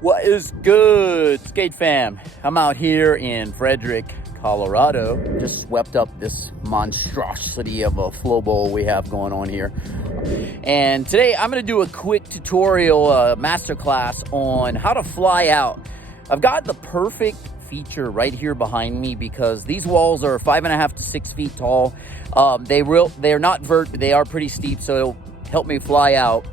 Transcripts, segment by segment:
What is good, skate fam? I'm out here in Frederick, Colorado. Just swept up this monstrosity of a flow bowl we have going on here. And today I'm gonna do a quick tutorial, masterclass on how to fly out. I've got the perfect feature right here behind me because these walls are 5.5 to 6 feet tall. They're not vert, but they are pretty steep, so it'll help me fly out.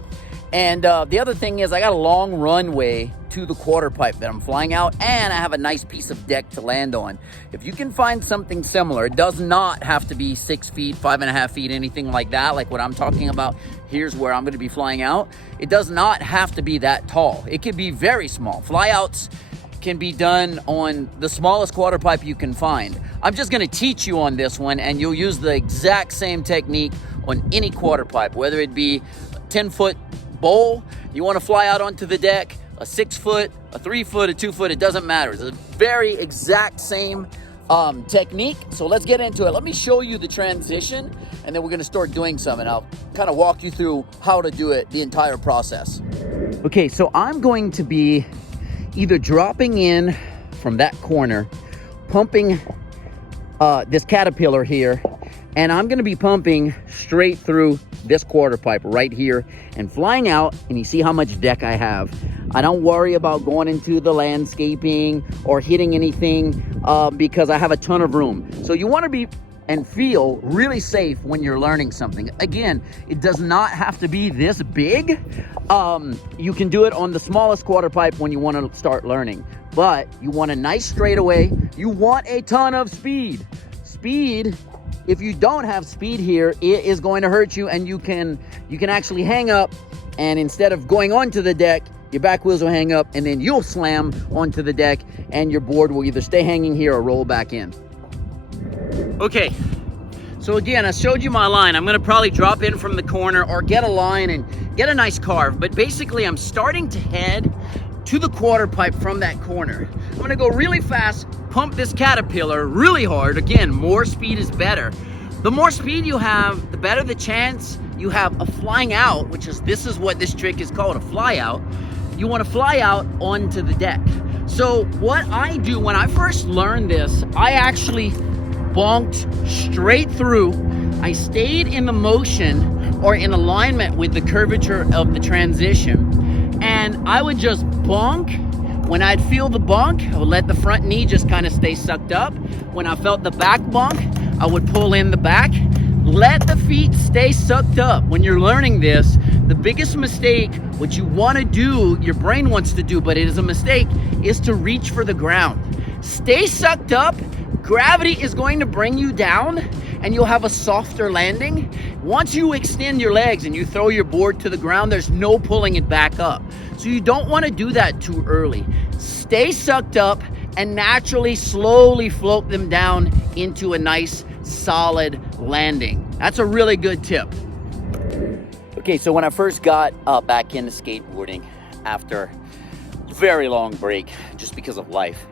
And the other thing is I got a long runway to the quarter pipe that I'm flying out, and I have a nice piece of deck to land on. If you can find something similar, it does not have to be 6 feet, 5.5 feet, anything like that, like what I'm talking about. Here's where I'm gonna be flying out. It does not have to be that tall. It could be very small. Flyouts can be done on the smallest quarter pipe you can find. I'm just gonna teach you on this one, and you'll use the exact same technique on any quarter pipe, whether it be a 10-foot bowl, you wanna fly out onto the deck, a 6 foot, a 3 foot, a 2 foot, it doesn't matter. It's a very exact same technique. So let's get into it. Let me show you the transition, and then we're gonna start doing some, and I'll kind of walk you through how to do it, the entire process. Okay, so I'm going to be either dropping in from that corner, pumping this caterpillar here, and I'm gonna be pumping straight through this quarter pipe right here and flying out, and you see how much deck I have. I don't worry about going into the landscaping or hitting anything because I have a ton of room. So you want to be and feel really safe when you're learning something. Again, it does not have to be this big. You can do it on the smallest quarter pipe when you want to start learning, but you want a nice straightaway. You want a ton of speed. If you don't have speed here, it is going to hurt you, and you can actually hang up, and instead of going onto the deck, your back wheels will hang up, and then you'll slam onto the deck, and your board will either stay hanging here or roll back in. Okay, so again, I showed you my line. I'm gonna probably drop in from the corner or get a line and get a nice carve, but basically I'm starting to head to the quarter pipe from that corner. I'm gonna go really fast, pump this caterpillar really hard. Again, more speed is better. The more speed you have, the better the chance you have of flying out, this is what this trick is called, a fly out. You wanna fly out onto the deck. So what I do when I first learned this, I actually bonked straight through. I stayed in the motion or in alignment with the curvature of the transition, and I would just bonk. When I'd feel the bonk, I would let the front knee just kind of stay sucked up. When I felt the back bonk, I would pull in the back. Let the feet stay sucked up. When you're learning this, the biggest mistake, what you want to do, your brain wants to do, but it is a mistake, is to reach for the ground. Stay sucked up. Gravity is going to bring you down, and you'll have a softer landing. Once you extend your legs and you throw your board to the ground, there's no pulling it back up. So you don't want to do that too early. Stay sucked up and naturally, slowly float them down into a nice, solid landing. That's a really good tip. Okay, so when I first got back into skateboarding after a very long break, just because of life,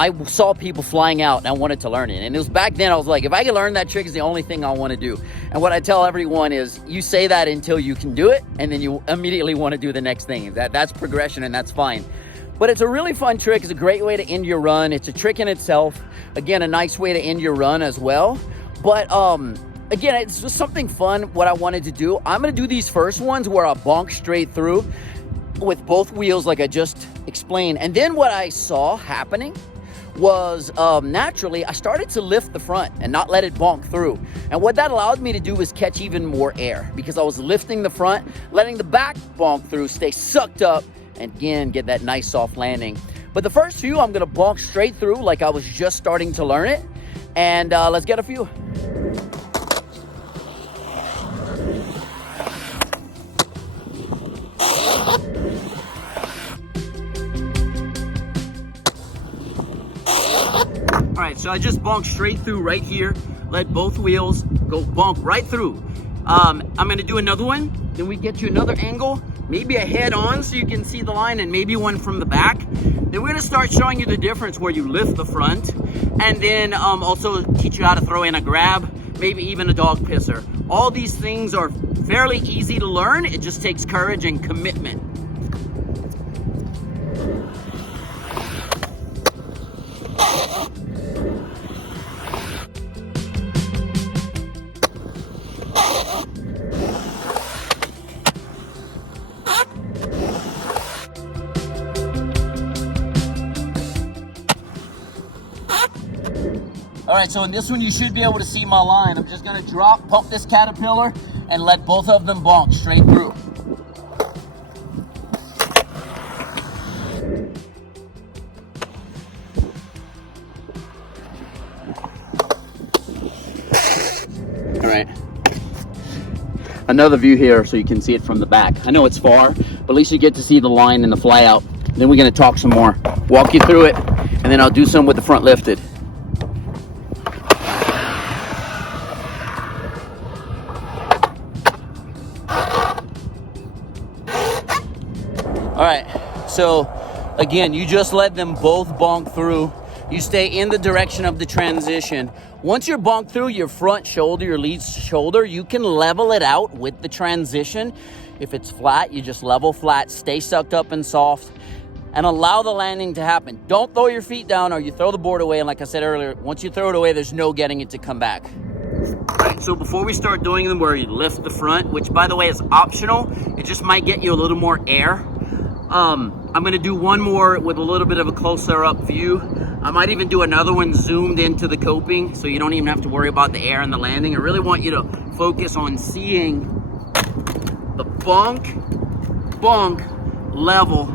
I saw people flying out, and I wanted to learn it. And it was back then, I was like, if I can learn that trick, is the only thing I want to do. And what I tell everyone is, you say that until you can do it, and then you immediately want to do the next thing. That's progression, and that's fine. But it's a really fun trick. It's a great way to end your run. It's a trick in itself. Again, a nice way to end your run as well. But again, it's just something fun, what I wanted to do. I'm going to do these first ones where I bonk straight through with both wheels like I just explained. And then what I saw happening was naturally I started to lift the front and not let it bonk through. And what that allowed me to do was catch even more air because I was lifting the front, letting the back bonk through, stay sucked up, and again, get that nice soft landing. But the first few, I'm gonna bonk straight through like I was just starting to learn it. And let's get a few. All right, so I just bonked straight through right here. Let both wheels go bonk right through. I'm gonna do another one. Then we get you another angle, maybe a head on so you can see the line, and maybe one from the back. Then we're gonna start showing you the difference where you lift the front, and then also teach you how to throw in a grab, maybe even a dog pisser. All these things are fairly easy to learn. It just takes courage and commitment. All right, so in this one, you should be able to see my line. I'm just gonna drop, pump this caterpillar, and let both of them bonk straight through. All right. Another view here so you can see it from the back. I know it's far, but at least you get to see the line and the fly out. Then we're gonna talk some more, walk you through it, and then I'll do some with the front lifted. All right, so again, you just let them both bonk through. You stay in the direction of the transition. Once you're bonked through your front shoulder, your lead shoulder, you can level it out with the transition. If it's flat, you just level flat, stay sucked up and soft, and allow the landing to happen. Don't throw your feet down or you throw the board away. And like I said earlier, once you throw it away, there's no getting it to come back. All right, so before we start doing them where you lift the front, which by the way is optional, it just might get you a little more air. I'm gonna do one more with a little bit of a closer up view. I might even do another one zoomed into the coping so you don't even have to worry about the air and the landing. I really want you to focus on seeing the bonk, level,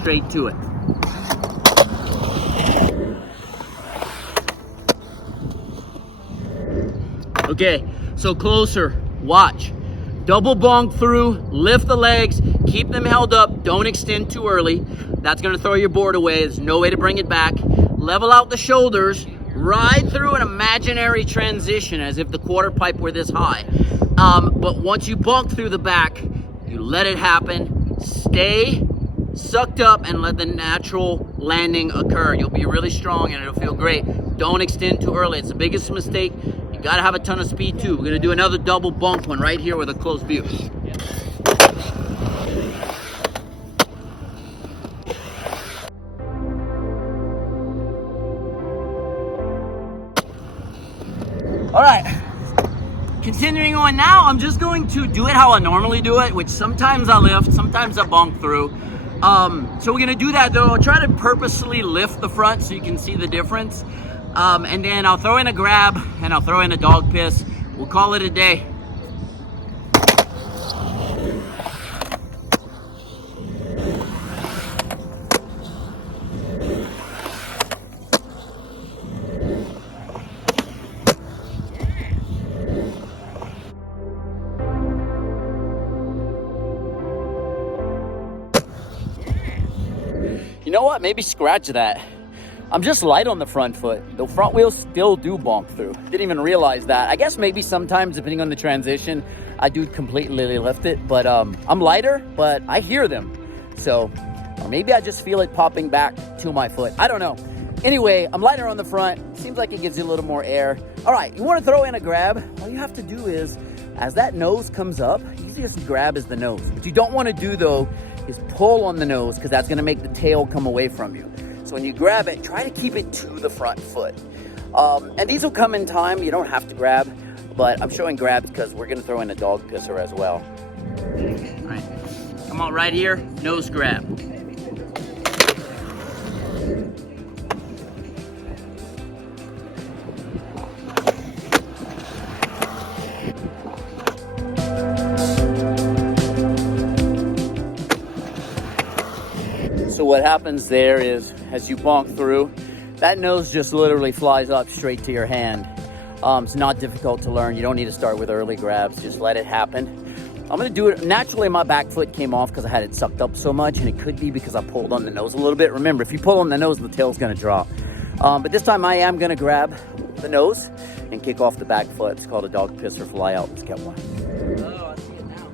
straight to it. Okay, so closer, watch. Double bonk through, lift the legs, keep them held up, don't extend too early. That's gonna throw your board away, there's no way to bring it back. Level out the shoulders, ride through an imaginary transition as if the quarter pipe were this high. But once you bonk through the back, you let it happen, stay sucked up and let the natural landing occur. You'll be really strong and it'll feel great. Don't extend too early, it's the biggest mistake. You gotta have a ton of speed too. We're gonna do another double bonk one right here with a close view. All right, continuing on now, I'm just going to do it how I normally do it, which sometimes I lift, sometimes I bonk through. So we're gonna do that though. I'll try to purposely lift the front so you can see the difference. And then I'll throw in a grab and I'll throw in a dog piss. We'll call it a day. You know what? Maybe scratch that. I'm just light on the front foot. The front wheels still do bonk through. Didn't even realize that. I guess maybe sometimes, depending on the transition, I do completely lift it. But I'm lighter, but I hear them. So, or maybe I just feel it popping back to my foot. I don't know. Anyway, I'm lighter on the front. Seems like it gives you a little more air. All right, you want to throw in a grab. All you have to do is, as that nose comes up, easiest grab is the nose. What you don't want to do though is pull on the nose because that's going to make the tail come away from you. So when you grab it, try to keep it to the front foot. And these will come in time. You don't have to grab, but I'm showing grabs because we're going to throw in a dog pisser as well. All right, come on right here, nose grab. So what happens there is, as you bonk through, that nose just literally flies up straight to your hand. It's not difficult to learn. You don't need to start with early grabs. Just let it happen. I'm gonna do it. Naturally, my back foot came off because I had it sucked up so much, and it could be because I pulled on the nose a little bit. Remember, if you pull on the nose, the tail's gonna drop. But this time I am gonna grab the nose and kick off the back foot. It's called a dog pisser fly out. Let's get one. Oh, I see it now.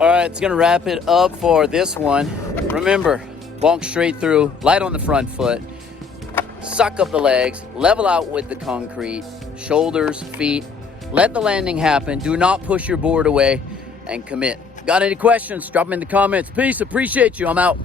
All right, it's gonna wrap it up for this one. Remember, bonk straight through, light on the front foot, suck up the legs, level out with the concrete, shoulders, feet, let the landing happen, do not push your board away, and commit. Got any questions? Drop them in the comments. Peace. Appreciate you. I'm out.